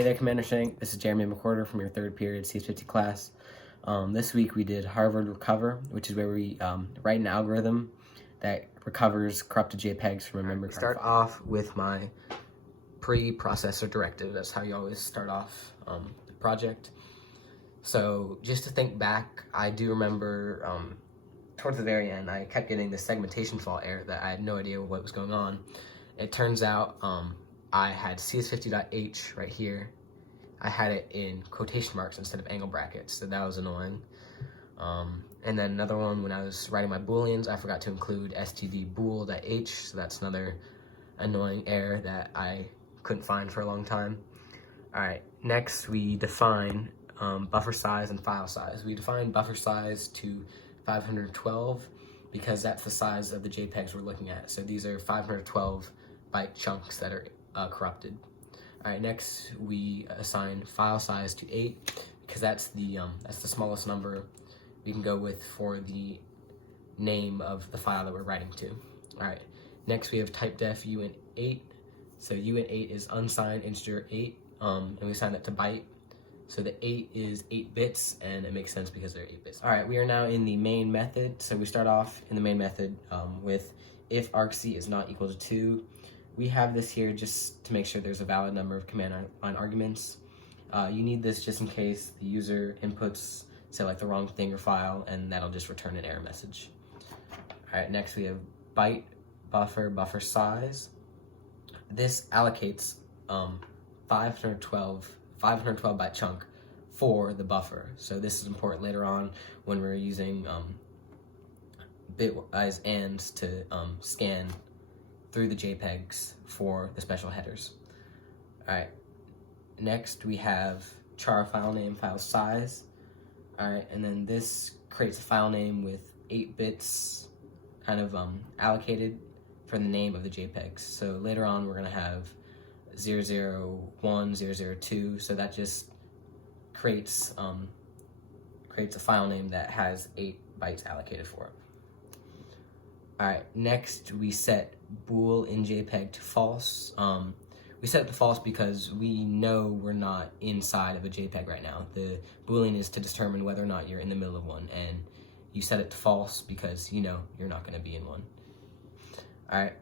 Hey there, Commander Shank. This is Jeremy McWhirter from your third period CS50 class. This week we did Harvard Recover, which is where we write an algorithm that recovers corrupted JPEGs from a memory card. Start off with my pre-processor directive. That's how you always start off the project. So just to think back, I do remember towards the very end, I kept getting this segmentation fault error that I had no idea what was going on. It turns out I had CS50.h right here. I had it in quotation marks instead of angle brackets, so that was annoying. And then another one, when I was writing my booleans, I forgot to include std_bool.h, so that's another annoying error that I couldn't find for a long time. All right, next we define buffer size and file size. We define buffer size to 512 because that's the size of the JPEGs we're looking at. So these are 512 byte chunks that are corrupted. All right, next we assign file size to 8 because that's the smallest number we can go with for the name of the file that we're writing to. All right, next we have type def uint8. So uint8 is unsigned integer 8, and we assign that to byte. So the 8 is 8 bits, and it makes sense because they're 8 bits. All right, we are now in the main method. So we start off in the main method with if argc is not equal to 2. We have this here just to make sure there's a valid number of command line arguments. You need this just in case the user inputs, say, like the wrong thing or file, and that'll just return an error message. All right, next we have byte buffer size. This allocates 512 byte chunk for the buffer. So this is important later on when we're using bitwise ands to scan through the JPEGs for the special headers. All right, next we have char file name file size. All right, and then this creates a file name with 8 bits kind of allocated for the name of the JPEGs. So later on we're gonna have 001, 002, so that just creates a file name that has 8 bytes allocated for it. All right, next we set bool in JPEG to false. We set it to false because we know we're not inside of a JPEG right now. The boolean is to determine whether or not you're in the middle of one, and you set it to false because you know you're not going to be in one. All right.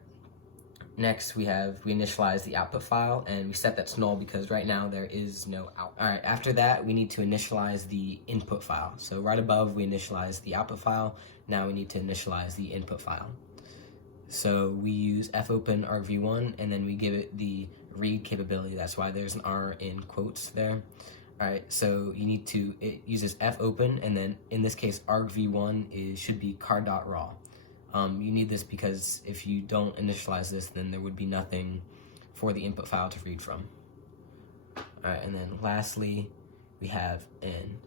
Next, we initialize the output file, and we set that to null because right now there is no out. All right, after that, we need to initialize the input file. So right above, we initialize the output file. Now we need to initialize the input file. So we use fopen argv1, and then we give it the read capability. That's why there's an R in quotes there. All right, so it uses fopen, and then in this case, argv1 should be car.raw. You need this because if you don't initialize this, then there would be nothing for the input file to read from. All right, and then lastly, we have an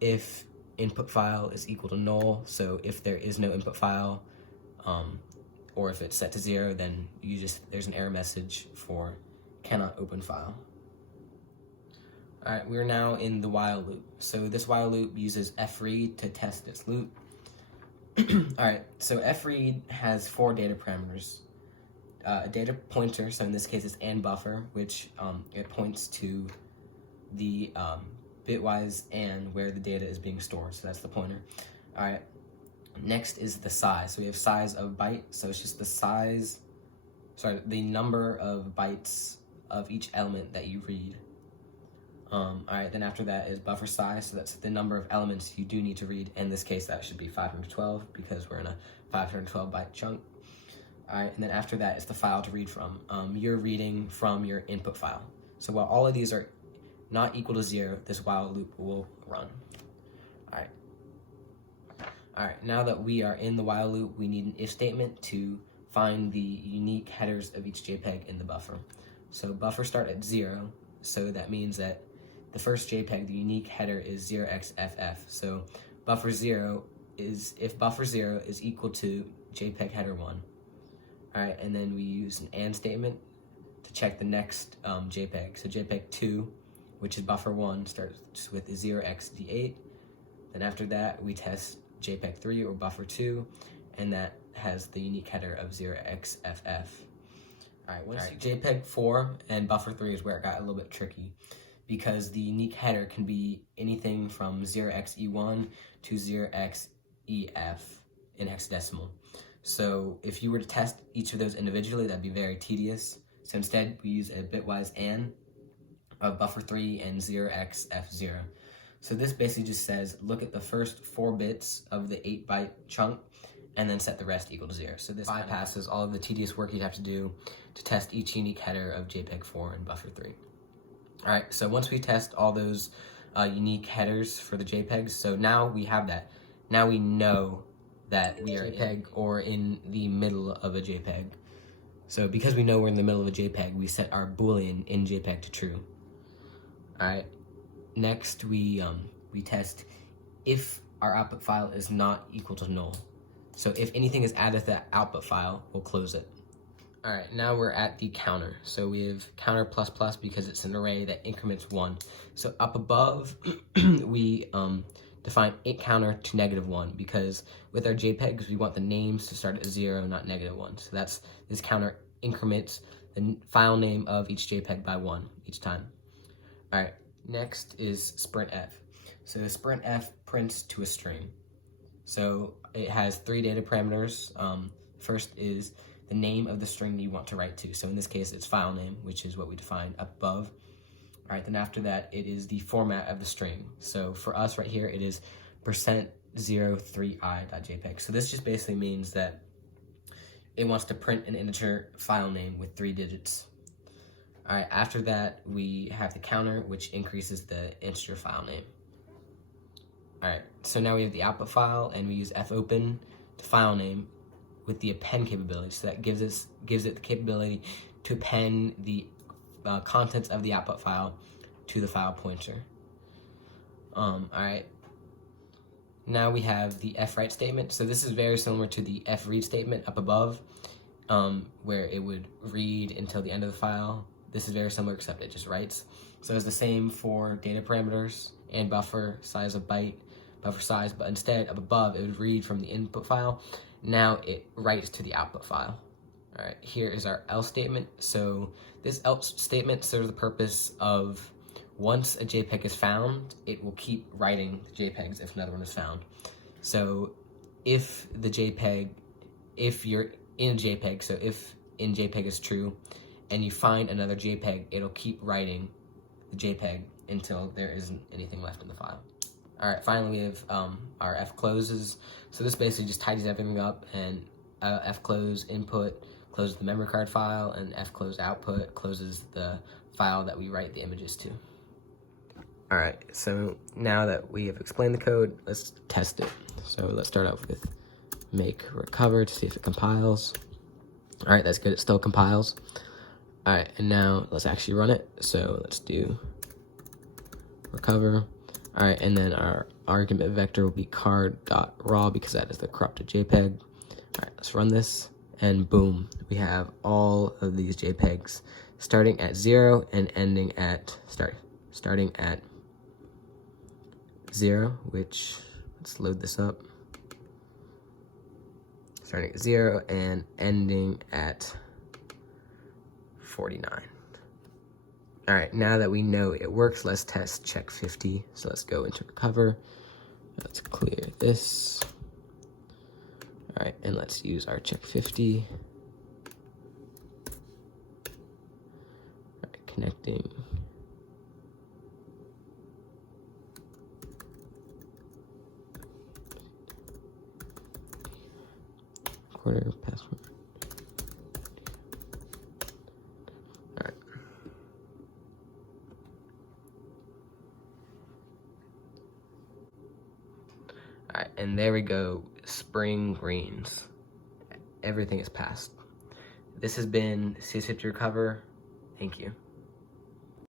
if input file is equal to null. So if there is no input file, or if it's set to 0, then there's an error message for cannot open file. All right, we're now in the while loop. So this while loop uses fread to test this loop. All right, so fread has 4 data parameters. A data pointer, so in this case it's and buffer, which it points to the bitwise and where the data is being stored, so that's the pointer. All right, next is the size. So we have size of byte, so it's just the number of bytes of each element that you read. All right, then after that is buffer size, so that's the number of elements you do need to read. In this case, that should be 512 because we're in a 512 byte chunk. All right, and then after that is the file to read from. You're reading from your input file. So while all of these are not equal to 0, this while loop will run. All right, now that we are in the while loop, we need an if statement to find the unique headers of each JPEG in the buffer. So buffer start at 0, so that means that the first JPEG, the unique header is 0xff. So buffer 0 is if buffer 0 is equal to JPEG header 1. All right, and then we use an and statement to check the next JPEG. So JPEG 2, which is buffer 1, starts with 0xd8. Then after that, we test JPEG 3 or buffer 2, and that has the unique header of 0xff. Alright, JPEG 4 and buffer 3 is where it got a little bit tricky, because the unique header can be anything from 0xE1 to 0xEF in hexadecimal. So if you were to test each of those individually, that'd be very tedious. So instead, we use a bitwise AND of buffer 3 and 0xF0. So this basically just says, look at the first 4 bits of the 8-byte chunk and then set the rest equal to 0. So this bypasses all of the tedious work you'd have to do to test each unique header of JPEG 4 and buffer 3. Alright, so once we test all those unique headers for the JPEGs, so now we have that. Now we know that we are JPEG or in the middle of a JPEG. So because we know we're in the middle of a JPEG, we set our Boolean in JPEG to true. Alright, next we test if our output file is not equal to null. So if anything is added to that output file, we'll close it. Alright, now we're at the counter. So we have counter plus plus because it's an array that increments 1. So up above, we define int counter to -1 because with our JPEGs, we want the names to start at 0, not -1. So this counter increments the file name of each JPEG by 1 each time. Alright, next is sprintf. So sprintf prints to a string. So it has 3 data parameters. First is the name of the string that you want to write to. So in this case, it's file name, which is what we defined up above. All right, then after that, it is the format of the string. So for us right here, it is %03i.jpg. So this just basically means that it wants to print an integer file name with 3 digits. All right, after that, we have the counter, which increases the integer file name. All right, so now we have the output file, and we use fopen to file name with the append capability. So that gives it the capability to append the contents of the output file to the file pointer. All right. Now we have the fwrite statement. So this is very similar to the fread statement up above, where it would read until the end of the file. This is very similar, except it just writes. So it's the same for data parameters and buffer size of byte, buffer size, but instead up above it would read from the input file. Now it writes to the output file. All right, here is our else statement. So this else statement serves the purpose of once a JPEG is found, it will keep writing the JPEGs if another one is found. So if you're in a JPEG, so if in JPEG is true, and you find another JPEG, it'll keep writing the JPEG until there isn't anything left in the file. All right, finally we have our fcloses. So this basically just tidies everything up, and fclose input closes the memory card file, and fclose output closes the file that we write the images to. All right, so now that we have explained the code, let's test it. So let's start out with make recover to see if it compiles. All right, that's good, it still compiles. All right, and now let's actually run it. So let's do recover. All right, and then our argument vector will be card.raw because that is the corrupted JPEG. All right, let's run this, and boom, we have all of these JPEGs starting at 0 and ending at starting at 0, which let's load this up. Starting at 0 and ending at 49. All right, now that we know it works, let's test check 50. So let's go into recover. Let's clear this. All right, and let's use our check 50. All right, connecting. McWhirter password. All right, and there we go, spring greens. Everything is passed. This has been CS50 Recover. Thank you.